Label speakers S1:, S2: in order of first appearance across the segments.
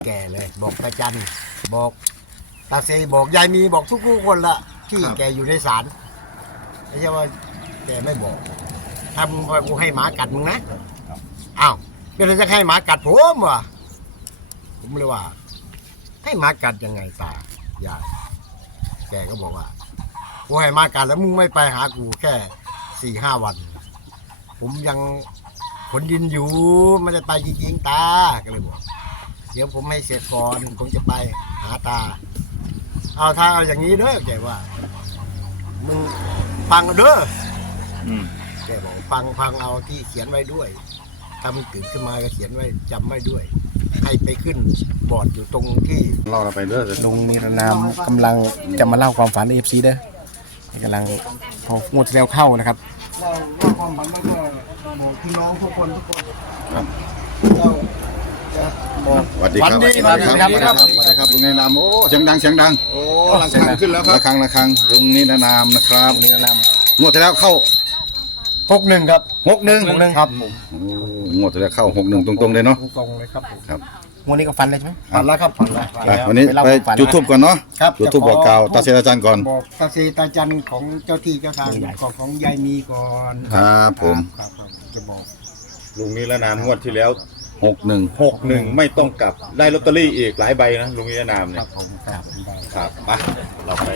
S1: แก่เลยบอกตาจันบอกตาเซบอกยายมีบอกทุกคนละที่แกอยู่ในศาลไม่ใช่ว่าแกไม่บอกถ้ามึงไปกูให้หมากัดมึงนะอ้าวเดี๋ยวจะให้หมากัดผมวะผมเลยว่าให้หมากัดยังไงตายายแกก็บอกว่ากูให้หมากัดแล้วมึงไม่ไปหากูแค่4-5 วันผมยังขนดินอยู่มันจะไปจริงๆตาก็เลยบอกเดี๋ยวผมให้เสร็จก่อนผมจะไปหาตาเอาถ้าเอาอย่างนี้เด้อแกว่ามึงฟังเด้อแกบอกฟังเอาที่เขียนไว้ด้วยถ้ามึงตื่นขึ้นมาก็เขียนไว้จำไว้ด้วยให้ไปขึ้นบอร์ดอยู่ตรงที่
S2: เล่าเราไปเด้อ
S3: ลุงนิรนามกำลังจะมาเล่าความฝันเอฟซีเด้อกำลังพองวดที่แล้วเข้านะครับ
S1: เราความฝันมันก็บอกพี่น้องทุกคน
S2: ครับ
S1: เรา
S2: สวัสดีครับสวัสดีครับลุงนิรนามโอ้เสียงดังโอ้ระฆังขึ้นแล้วครับระฆังลุงนิรนามนะครับ
S3: นิรนาม
S2: งวดที่แล้วเข้า
S1: 61ครับ
S2: 61
S1: ครับ
S2: งวดที่แล้วเข้า61ตรงๆเลยเนาะ
S1: ตรงเลยครับ
S2: ครับ
S3: วันนี้ก็ฝันเลยใช่ไหม
S1: ฝันแล้วครับฝันแล้ว
S2: วันนี้ไปจุดธูปก่อนเนาะจุดธูปบอกกล่าวตาเสตาจันก่อน
S1: บอกตาเสตาจันของเจ้าที่เจ้าทางของยายมีก่อน
S2: ครับผม
S1: จะบอก
S4: ลุงนิรนามงวดที่แล้ว
S2: 61
S4: ไม่ต้องกลับได้ลอตเตอรี่อีกหลายใบนะลุงนิรนามเนี่ยครับไปเราไป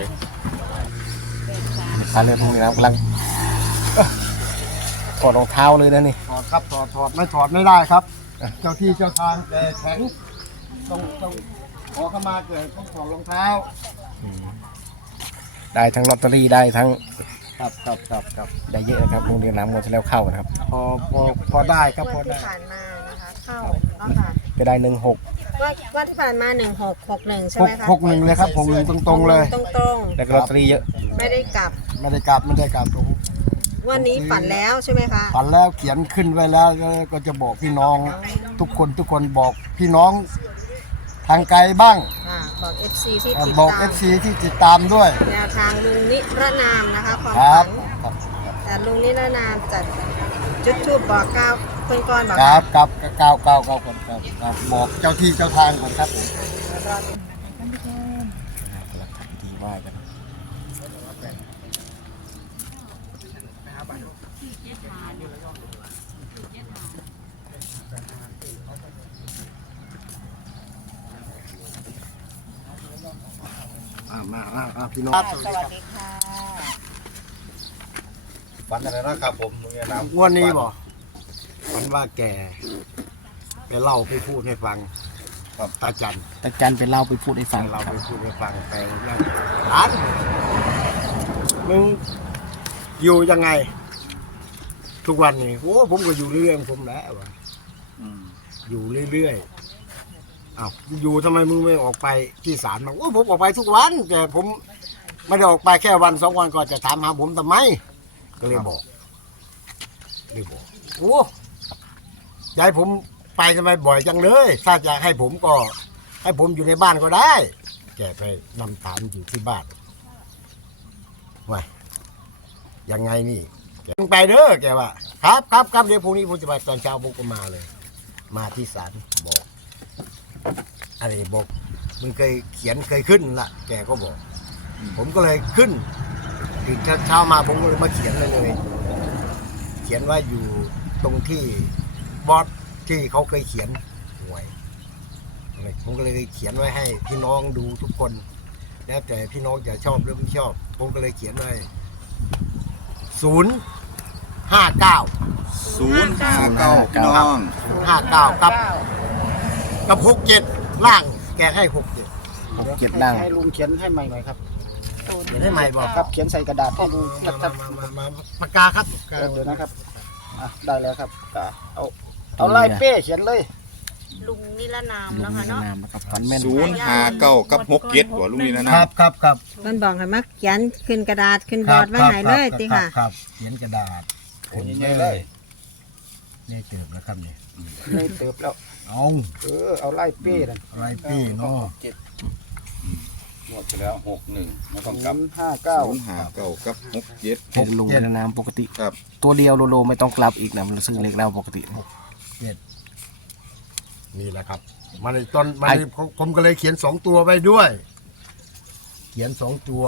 S3: ฝันเลยลุงนิรนามกำลังถอดรองเท้าเลยนะนี่
S1: ถอดครับถอดไม่ได้ครับเจ้าที่เจ้าทางแต่แข็งต้องขอเข้ามาเกิดต้องถอดรองเท้า
S3: ได้ทั้งลอตเตอรี่ได้ทั้ง
S1: ครับ
S3: ได้เยอะนะครับลุงนิรนามงวดที่แล้วเข้านะครับ
S1: พอได้ครับพอได้
S5: ที่ผ่านมานะคะเข้าเนาะค่ะ
S3: จะได้16
S5: วันที่ผ่านมา1661ใช่ไหมคะ
S1: 61เลยครับ61ตรงๆเลย
S5: ตรง
S3: ๆแล้วก็ลอตเตอรี่เยอะ
S5: ไม่ได้กลับ
S1: ตรง
S5: วันนี้ฝันแล้วใช่ไหมคะ
S1: ฝันแล้วเขียนขึ้นไว้แล้วก็จะบอกพี่น้องทุกคนบอกพี่น้องทางไกลบ้าง
S5: บอก FC ที่ติด
S1: บอก
S5: ตาม
S1: FC ที่ติดตามด้วย
S5: แนวทางลุงนิรนามนะคะความ
S1: ฝัน
S5: แต่ลุงนิรนามจัดจุดธูปบอกกล่าวเพิ่นก่อนบอก
S1: ครับก้าวคนครับบอกเจ้าที่เจ้าทางก่อนครับ
S3: ดีว่ากัน
S1: มาพี่น้อง
S5: สวัสดีค่ะ
S2: ฝันอะไรนะครับผมลุงนิรนาม
S1: วันนี้บอกฝันว่าแกไปเล่าไปพูดให้ฟังตาจัน
S3: ไปเล่าไปพูดให้ฟัง
S1: เราไปพูดให้ฟังไปนั่งอ่านมึงอยู่ยังไงทุกวันนี้โอ้ผมก็อยู่เรื่อยๆผมแหละวะอยู่เรื่อยๆอ้าวอยู่ทำไมมึงไม่ออกไปที่ศาลมาโอ้ผมออกไปทุกวันแต่ผมไม่ได้ออกไปแค่วัน2 วันก็จะถามหาผมทำไมก็เลยบอกโอ้ยายผมไปทำไมบ่อยจังเลยถ้าอยากให้ผมก็ให้ผมอยู่ในบ้านก็ได้แกไปนำถามอยู่ที่บ้านว่ายังไงนี่แกไปเด้อแกว่าครับเดี๋ยวพรุ่งนี้ผมจะไปตอนเช้าผมก็มาเลยมาที่ศาลบอกอะไรบอกมึงเคยเขียนเคยขึ้นละแกก็บอกผมก็เลยขึ้นตื่นเช้ามาผมก็เลยมาเขียนเลยเขียนว่าอยู่ตรงที่บอสที่เขาเคยเขียนหวยผมก็เลยเขียนไว้ให้พี่น้องดูทุกคนแล้วแต่พี่น้องจะชอบหรือไม่ชอบผมก็เลยเขียนไว้059
S2: พี่น้อง
S1: 59กับ67ล่างแกให้67
S3: ล่าง
S1: ให้ลุงเขียนให้ใหม่หน่อยครับเขียนให้ใหม่บอกครับเขียนใส่กระดาษให้ดูนะครับปากกาครับเดี๋ยวนะครับได้แล้วครับเอาไล่เป้เขียนเลย
S5: ลุงนิรนามนะคะเนาะ
S3: ฝันแม่น
S4: 059กับ67ว่าลุงนิรนาม
S1: ครับ
S5: มันบอกให้มาเขียนขึ้นกระดาษขึ้นบอร์ดไว้ให้เลยติค่ะ
S1: ครับเขียนกระดาษขึ้นเลยนี่เติบแล้วครับนี่นี่เติบแล้วเอาไล่เป้นั่นไล่เป้เนาะ
S4: งวดที่แล้ว61ไม่ต้องกลับ
S2: 059กับ67
S3: ลุงนิรนามปกติ
S2: ครับ
S3: ตัวเดียวโลไม่ต้องกลับอีกนะมันซื้อเลขแล้วปกติ
S1: นี่แหละครับมาในตอนมาในผมก็เลยเขียน2ตัวไว้ด้วย เขียน2ตัว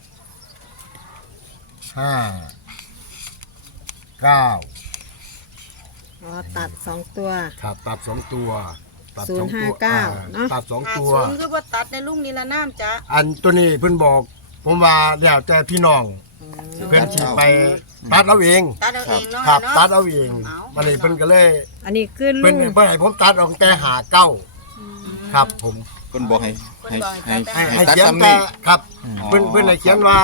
S1: 5 9
S5: อ๋อตัด2ตัว
S1: ครับตัด2ตัวตัด
S5: 059
S1: 2ตัว
S5: เนอะ
S1: ตัด2ตัว
S6: 50คือว่าตัดในลุงนิรนามจ้ะ
S1: อันตัวนี้เพิ่นบอก ผมว่าแล้วแต่พี่น้องเพิ่นสิไปตัดเอาเอง
S6: ตัดเอาเองเนาะ
S1: ครับ
S6: เนาะ
S1: ตัดเอาเอง
S6: เอา
S1: มันนี่เพิ่นก็เลย
S5: อันนี้คือ
S1: เพิ่
S5: ลุ
S1: น
S5: ง
S1: เพิ่นให้ผมตัดออกแต่หาเก้าครับผม
S4: คนบอกให้
S6: คน
S4: ให้
S6: บอก
S4: ให้
S6: ให้
S1: ให้
S4: ตัด
S1: เขียน
S4: ซ้ำ
S1: แต่
S4: นี่
S1: ครับเพิ่นให้เขียนว่า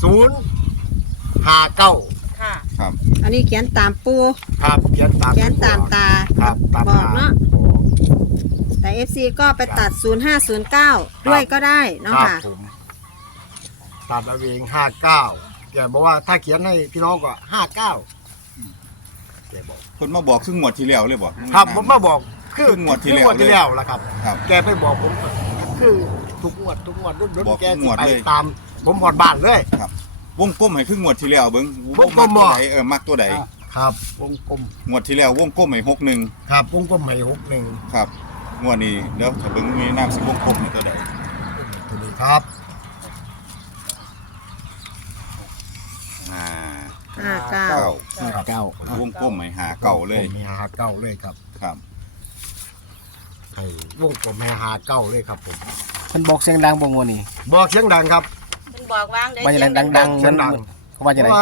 S1: 059
S6: ค่ะ
S4: ครับ
S5: อันนี้เขียนตามปู
S1: ครับเขียนตาม
S5: เขียนตามตา
S1: ครับตาม
S5: บอก
S1: ตา
S5: เนาะ แต่ FC ก็ไปตัด 0509 ด้วยก็ได้เนาะ
S1: ครับ
S5: ค่ะ
S1: ผมตัดเอาเอง59แกบอกว่าถ้าเขียนให้พี่น้องก็59แกบอก
S4: คนมาบอกครึ่งงวดที่แล้วเลยบอก
S1: ครับผมมาบอกคือ
S4: คืองวดที่แล้ว
S1: คืองวดที่แล้วล่ะครับ
S4: ครับ
S1: แกไปบอกผมคือทุกงวดรุ่น
S4: บอก
S1: แก
S4: ทุกงวด
S1: ไป
S4: เลย
S1: ตาม ผมหอดบ้านเลย
S4: ครับวงกลมให้ครึ่งงวดที่แล้วเบิ้ง
S1: วงกลม
S4: ตัว
S1: บ่
S4: ใดมักตัวใด
S1: ครับวงกลม
S4: งวดที่แล้ววงกลมให้61
S1: ครับวงกลมใหม่61
S4: ครับงวดนี้เดี๋ยวถ้าเบิ้งมีน้ำสิวงกลมให้ตัวใด
S1: ตัวนี้ครับ
S4: อ่า
S5: 59
S4: 9
S3: 59
S4: วงกลมให้หาเก่าเลย
S1: มีหาเก้าเลยครับ
S4: ครับ
S1: ให้วงกลมให้หาเก้าเลยครับผม
S3: เพิ่นบอกเสียงดังบ่งวนี่
S1: บอกเสียงดังครับ
S6: เพิ่นบอกวางได้
S3: ว่าจะดังๆ
S1: เสียงดัง
S3: เขาว่า
S1: เพ
S3: จะไหน
S1: ราะว่า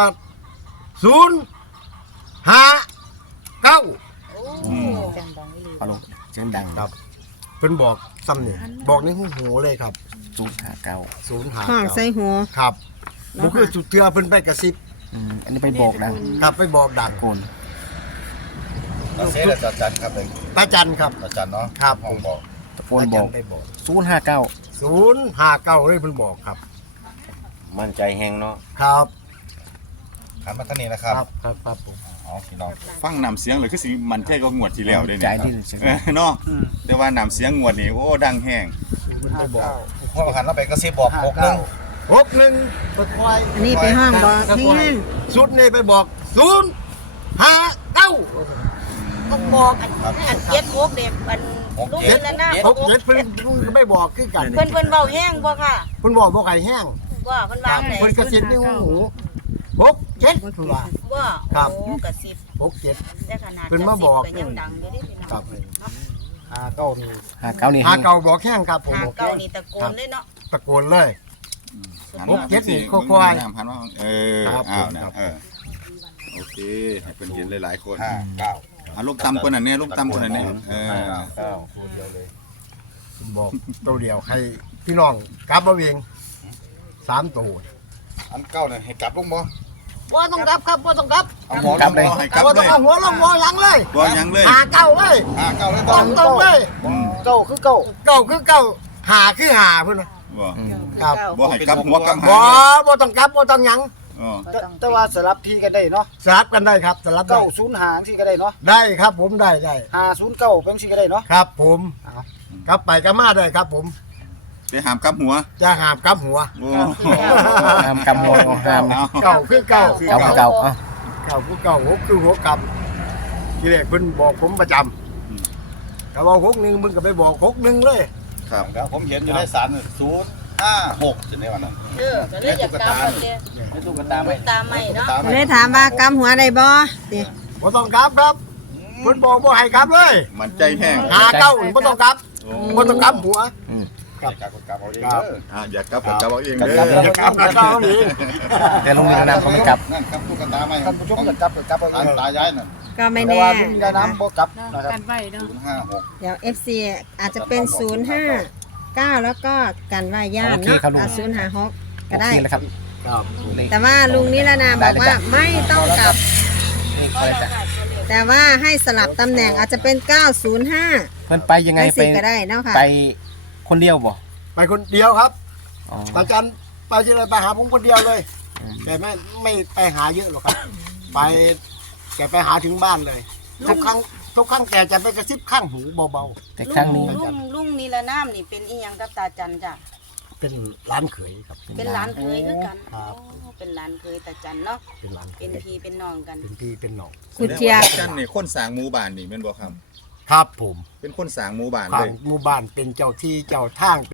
S1: 059
S6: โอ้
S3: เอาลงเสียงดัง
S1: ครับเพิ่นบอกซ้ำนี่บอกในหูเลยครับ
S3: 059
S5: ห้องใส่
S1: 059
S5: หัว
S1: ครับบ่คือสุดเทือเพิ่นไปกระซิบ
S3: อันนี้ไปบอกดัง
S1: ครับไปบอกดัง
S3: โกน
S2: ตาเซ่และตาจันครับเลย
S1: ตาจันครับ
S2: ตาจันเนาะ
S1: ครับ
S2: ห้องบอก
S3: ตะโกนบอก
S1: ไปบอก
S3: 059
S1: 059เลยเพิ่นบอกครับ
S7: มั่นใจแหงเนาะ
S1: ครับ
S2: หันมาทางนี้นะครับ
S1: ครับผม
S2: อ๋อพี่น้อง
S4: ฟังน้ำเสียงเลยคือสิมันใจก็งวดที่แล้วเด้
S3: ใจ
S4: นี่
S3: ดีเลยเสียง
S4: เนาะแต่ว่าน้ำเสียงงวดนี่โอ้ดังแห้ง
S1: เพิ่นไปบอก
S2: พวกหันเราไปกระซิบบอก6-1
S1: 61ไปควาย
S5: อันนี้ไปห้องบอกที่ห้าง
S1: สุดนี่ไปบอก059
S6: ต้องบอกอันเจ็ดโคกเด็กอันลุงนิรนาม
S1: ผมเห็นเพิ่นก็ไม่บอกคือกัน
S6: เพิ่นเว้าแห้งบ่ค่ะ
S1: เพิ่นบอกบ่ไก่แห้ง
S6: ว่าเพิ่นวางได้
S1: เพิ่นกระซิบในหู6 7เพิ่นว่า
S6: ว่า
S1: ครับ
S6: โอ้กระซิบ
S1: 6 7
S6: แต่ขนาด
S1: เพิ่นมาบอก
S6: ระซิยังดังอยู่เด้พี่น้อง
S1: ครับ
S2: 59นี่
S3: 59นี่
S1: หาเก่าบอกแห้งครับผม
S6: หาเก่านี่ตะโกนเลยเนาะ
S1: ตะโกนเลย
S4: หัน
S1: หกเจ็ดนี่
S4: บิ่ง
S1: ควาย
S4: น้ำหันว่า
S1: ครับ
S4: อ้าวนะ
S1: ครับ
S4: โอเคให้เพิ่นเห็นหลายๆคน
S2: 59
S4: อ่ะลูกต่ำคนนั้นเนี่ยลูกต่ำคนนั้นเนี่ย
S2: 9
S4: เ
S1: บอกตัวเดียวให้พี่น้องกลับมาเอง3ตัว
S2: อันเก้าเนี่ยให้กลับลงบ่
S1: ว่าต้องกลับครับว่าต้องกลับ
S2: เอาหัว
S3: กลับเลย
S4: ให้กลับ
S1: ว่า
S4: เล
S1: ต้อง
S4: ย
S1: เอาหัวลงหัวหยังเลย
S4: บ่ยังเลย
S1: หาเก่าเลย
S2: 59เลย
S1: ต
S2: บ่
S1: รงเลย
S2: เก้าคือเก้า
S1: เก่าคือเก่าหาคือหาเพิ่นน่ะ
S4: บ่
S1: ครับ
S4: บ่ให้กลับหัวกลับ
S1: บ่
S4: หาง
S1: บ่ต้องกลับบ่ต้องหยัง
S4: อ๋อ
S8: แต่ว่าสลับทีกันได้เนาะ
S1: สลับกันได้ครับสลับได้
S8: เก้าศูนย์หางสิก็ได้เนาะ
S1: ได้ครับผมได้ได้
S8: 509เป็นสิก็ได้เนาะ
S1: ครับผมกลับไปกลับมาได้ครับผม
S4: ไปหามกลับหัว
S1: จะหามกลับหัว
S4: โอ้
S3: ห้ามกำหัวห้าม
S1: เก่าคือเก่า
S3: เก่าเก่าอ่ะ
S1: เก่าคือเก่าหัวคือหัวกลับทีแรกเพิ่นบอกผมประจำก็บอก61มึงก็ไปบอก61เลย
S4: ครับ
S2: ครับผมเห็นอยู่ในสาร056จังได๋วันนั้น
S6: ก็เลยอยากกลับเพิ่นเลย
S8: ไม่ตุ๊กตาไหม
S6: ตามไม่เนาะ
S5: เลยถามว่ากำหัวได้บ่ติ
S1: บ่ต้องกลับครับเพิ่นบอกบ่ให้กลับเลย
S4: มันใจแห้ง
S1: หาเก้าบ่ต้องกลับบ่ต้องกลับหัว
S2: กลับเอาเอง
S1: ครับ
S2: เด้อ
S4: อยากกลับก็กลับเอาเองเด้อ
S1: อย่ากลับนะเก้าอีก
S3: แต่ลุงนิรนามเขาไม่กลับ
S2: นั่นครับตุ๊กตาไหม
S8: ท่านผู้ชมจะกลับก็กลับเอา
S2: อันตายายนั่น
S5: ก็ไม่
S8: แต่
S5: แน่
S8: ว่าลุงมีน้ำบ่กลับนะครับ
S2: 056
S5: เดี๋ยว FC อาจจะเป็น 059 แล้วก็กันว่าย่าน
S3: โอเค
S5: เนาะ
S3: ครับลุง
S5: 056 ก็ได้
S3: โอเคแล้วครับ
S1: ครับ
S3: เลข
S5: แต่ว่าลุงนิรนามบอกว่าไม่ต้องกลับ
S3: เลขอะไรจ้ะ
S5: แต่ว่าให้สลับตำแหน่งอาจจะเป็น 905
S3: เพิ่นไปยังไง
S5: ได้
S3: ไป
S5: สิก็ได้เนาะค่ะ
S3: ไปคนเดียวบ่
S1: ไปคนเดียวครับ
S3: อ๋อ
S1: ตาจันไปที่ไรไปหาผมคนเดียวเลยแต่ไม่ไปหาเยอะหรอกครับ ไปแกไปหาถึงบ้านเลยทุกครั้งแกจะไปกระซิบข้างหูเบา
S3: แต่ครั้งนี้
S6: ลุงนิรนามนี่เป็นอีหยังกับตาจันจ้ะ
S1: ๆเป็นร้านเขยครับ
S6: เป็นหลานเคยคือกัน
S1: ครับ
S6: โอ้เป็นหลานเคยตาจันเนาะ
S1: เป็นร้านเข
S6: เป็น
S1: ย
S6: พี่เป็นน้องกัน
S1: เป็นพี่เป็นน้อง
S5: กุเทีย
S4: จันนี่คนสร้างหมู่บ้านนี่แม่นบ่ครับ
S1: ครับผม
S4: เป็นคนสร้างหมู่บ้าน
S1: ทา
S4: เล
S1: ง
S4: ย
S1: หมู่บ้านเป็นเจ้าที่เจ้าทาง